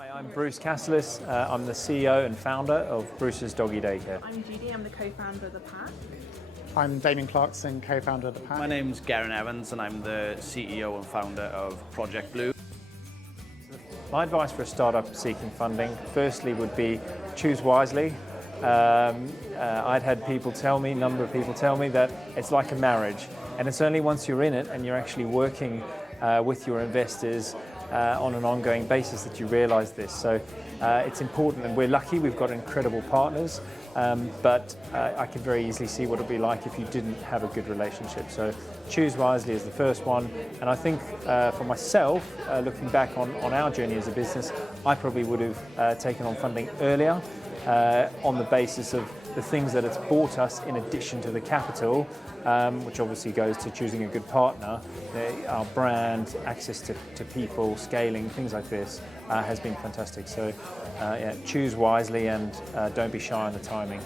Hi, I'm Bruce Cassilis. I'm the CEO and founder of Bruce's Doggy Daycare. I'm Judy, I'm the co-founder of the Pat. I'm Damien Clarkson, co-founder of the Pat. My name's Garen Evans and I'm the CEO and founder of Project Blue. My advice for a startup seeking funding, firstly, would be choose wisely. I'd had a number of people tell me that it's like a marriage, and it's only once you're in it and you're actually working with your investors on an ongoing basis that you realize this. So it's important, and we're lucky, we've got incredible partners, but I can very easily see what it'd be like if you didn't have a good relationship. So choose wisely is the first one, and I think for myself, looking back on our journey as a business, I probably would have taken on funding earlier on the basis of the things that it's bought us in addition to the capital, which obviously goes to choosing a good partner. Our brand, access to people, scaling, things like this has been fantastic. So yeah, choose wisely and don't be shy on the timing.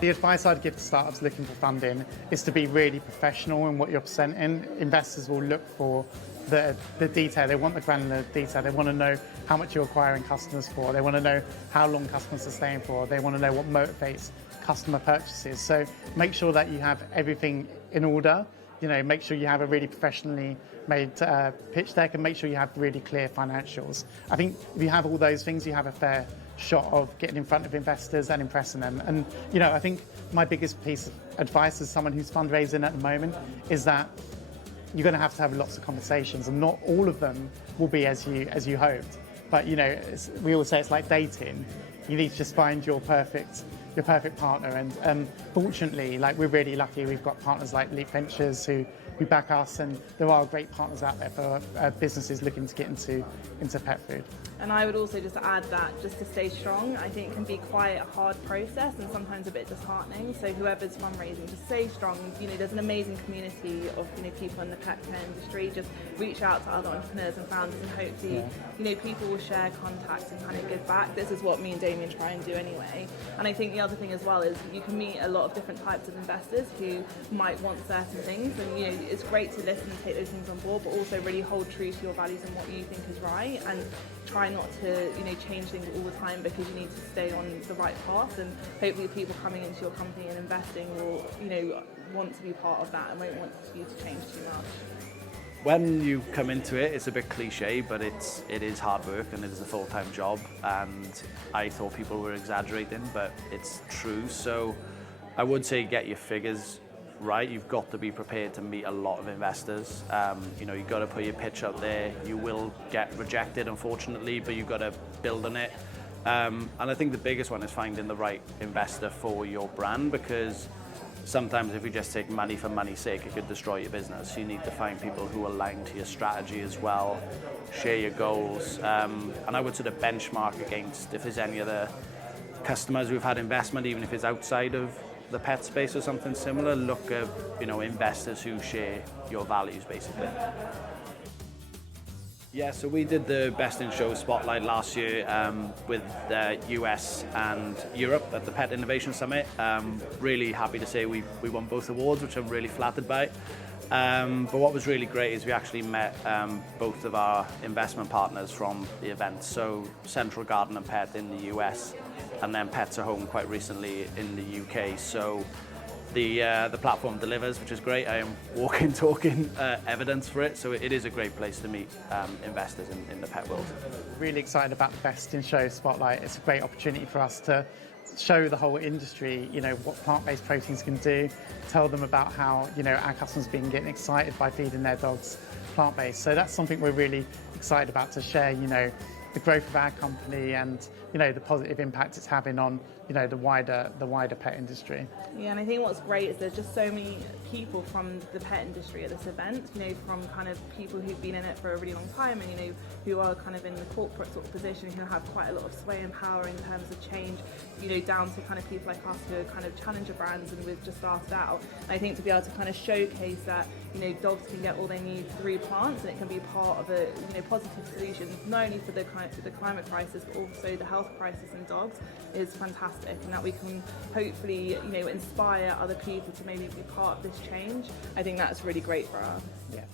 The advice I'd give to startups looking for funding is to be really professional in what you're presenting. Investors will look for the detail. They want the granular detail. They want to know how much you're acquiring customers for. They want to know how long customers are staying for. They want to know what motivates customer purchases. So make sure that you have everything in order. Make sure you have a really professionally made pitch deck, and make sure you have really clear financials. I think if you have all those things, you have a fair shot of getting in front of investors and impressing them. And I think my biggest piece of advice as someone who's fundraising at the moment is that you're going to have lots of conversations, and not all of them will be as you hoped. But we all say it's like dating. You need to just find your perfect partner. And fortunately, we're really lucky. We've got partners like Leap Ventures who back us, and there are great partners out there for businesses looking to get into pet food. And I would also just add that just to stay strong, I think it can be quite a hard process and sometimes a bit disheartening. So whoever's fundraising, just stay strong. There's an amazing community of people in the pet care industry. Just reach out to other entrepreneurs and founders, and hopefully, people will share contacts and kind of give back. This is what me and Damien try and do anyway. And I think the other thing as well is you can meet a lot of different types of investors who might want certain things, and it's great to listen and take those things on board, but also really hold true to your values and what you think is right, and try not to change things all the time, because you need to stay on the right path. And hopefully people coming into your company and investing will want to be part of that and won't want you to change too much. When you come into it, it's a bit cliche, but it is hard work and it is a full-time job, and I thought people were exaggerating, but it's true. So I would say get your figures right. You've got to be prepared to meet a lot of investors. You've got to put your pitch out there. You will get rejected, unfortunately, but you've got to build on it. And I think the biggest one is finding the right investor for your brand, because sometimes if you just take money for money's sake, it could destroy your business. You need to find people who align to your strategy as well, share your goals. And I would sort of benchmark against if there's any other customers who've had investment, even if it's outside of the pet space or something similar. Look at investors who share your values, basically. Yeah, so we did the Best in Show Spotlight last year with the US and Europe at the Pet Innovation Summit. Really happy to say we won both awards, which I'm really flattered by. But what was really great is we actually met both of our investment partners from the event. So Central Garden and Pet in the US, and then Pets at Home quite recently in the UK. So the platform delivers, which is great. I am walking, talking evidence for it. So it is a great place to meet investors in the pet world. Really excited about the Best in Show Spotlight. It's a great opportunity for us to show the whole industry, what plant-based proteins can do, tell them about how, our customers have been getting excited by feeding their dogs plant-based. So that's something we're really excited about to share, the growth of our company and, the positive impact it's having on, the wider pet industry. Yeah, and I think what's great is there's just so many people from the pet industry at this event, from kind of people who've been in it for a really long time and, who are kind of in the corporate sort of position, who have quite a lot of sway and power in terms of change, down to kind of people like us who are kind of challenger brands and we've just started out. And I think to be able to kind of showcase that, dogs can get all they need through plants, and it can be part of a, positive solution, not only for the climate crisis, but also the health crisis in dogs, is fantastic. And that we can hopefully, inspire other people to maybe be part of this change. I think that's really great for us. Yeah.